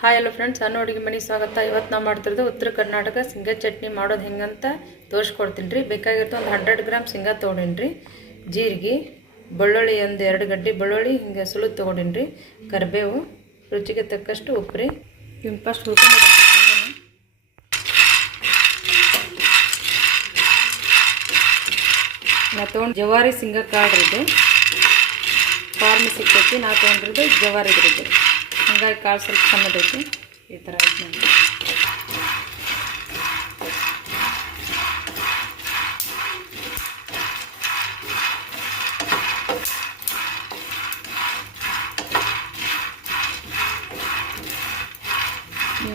Hi hello friends, ಸಣ್ಣ ಅಡುಗೆ ಮನೆಗೆ ಸ್ವಾಗತ. ಇವತ್ತು ನಾವು ಮಾಡ್ತಿರೋದು ಉತ್ತರ ಕರ್ನಾಟಕ ಶೇಂಗಾ ಚಟ್ನಿ ಮಾಡೋದು ಹೆಂಗಂತ ತೋರಿಸ್ಕೊಡ್ತೀನಿ ರೀ. ಬೇಕಾಗಿತ್ತು ಒಂದು 100 ಗ್ರಾಮ್ ಶೇಂಗಾ ತೊಗೊಂಡಿನಿ ರೀ. ಜೀರಿಗೆ, ಬೆಳ್ಳುಳ್ಳಿ ಒಂದು 2 ಗಡ್ಡೆ ಬೆಳ್ಳುಳ್ಳಿ ಹಿಂಗೆ ಸುಲಿದು ತೊಗೊಂಡಿನಿ ರೀ. ಕರಿಬೇವು, ರುಚಿಗೆ ತಕ್ಕಷ್ಟು ಉಪ್ಪು ರೀ. ಇನ್ನು ಫಸ್ಟ್ ಹುರ್ಕೊಂಡು ನಾ ತೊಗೊಂಡು ಜವಾರಿ ಶೇಂಗಾ ಕಾಳು ಇದು ಫಾರ್ಮ್ ಸಿಗ್ತೈತಿ. ನಾ ತೊಗೊಂಡಿರೋದು ಜವಾರಿ ಇದ್ರದ್ದು, ಹಂಗಾಗಿ ಕಾಳು ಸ್ವಲ್ಪ ಸಣ್ಣದೈತಿ. ಈ ಥರ ಆಯ್ತು ನೋಡಿ.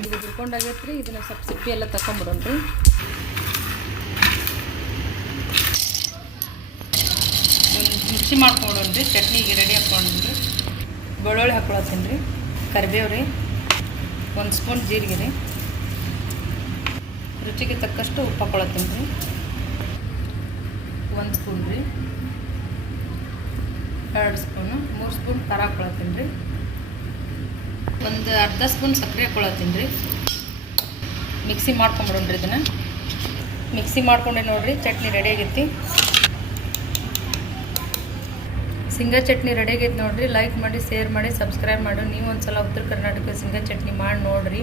ಇದು ಹುರ್ಕೊಂಡಾಗೈತೆ ರೀ. ಇದನ್ನು ಸ್ವಲ್ಪ ಸಿಪ್ಪಿ ಎಲ್ಲ ತಗೊಂಬಿಡೋಣ್ರಿ. ಮಿಕ್ಸಿ ಮಾಡ್ಕೊಂಡ್ರಿ. ಚಟ್ನಿಗೆ ರೆಡಿ ಹಾಕ್ಕೊಂಡ್ರಿ. ಬೆಳ್ಳುಳ್ಳಿ ಹಾಕ್ಕೊಳತ್ತೀನಿ ರೀ. ಕರಿಬೇವು ರೀ, 1 ಸ್ಪೂನ್ ಜೀರಿಗೆ ರೀ, ರುಚಿಗೆ ತಕ್ಕಷ್ಟು ಉಪ್ಪು ಹಾಕ್ಕೊಳತ್ತೀನಿ ರೀ. 1 ಸ್ಪೂನ್ ರೀ, 2 ಸ್ಪೂನು, 3 ಸ್ಪೂನ್ ಖಾರ ಹಾಕ್ಕೊಳತ್ತೀನಿ ರೀ. ಒಂದು ಅರ್ಧ ಸ್ಪೂನ್ ಸಕ್ಕರೆ ಹಾಕ್ಕೊಳತ್ತೀನಿ ರೀ. ಮಿಕ್ಸಿ ಮಾಡ್ಕೊಂಬಿಡೋಣ್ರಿ. ಇದನ್ನು ಮಿಕ್ಸಿ ಮಾಡ್ಕೊಂಡೆ ನೋಡಿರಿ. ಚಟ್ನಿ ರೆಡಿ ಆಗೈತಿ. ಶೇಂಗಾ ಚಟ್ನಿ ರೆಡಿ ಆಗೈತೆ ನೋಡಿರಿ. ಲೈಕ್ ಮಾಡಿ, ಶೇರ್ ಮಾಡಿ, ಸಬ್ಸ್ಕ್ರೈಬ್ ಮಾಡಿ. ನೀವು ಒಂದು ಸಲ ಉತ್ತರ ಕರ್ನಾಟಕ ಶೇಂಗಾ ಚಟ್ನಿ ಮಾಡಿ ನೋಡಿರಿ.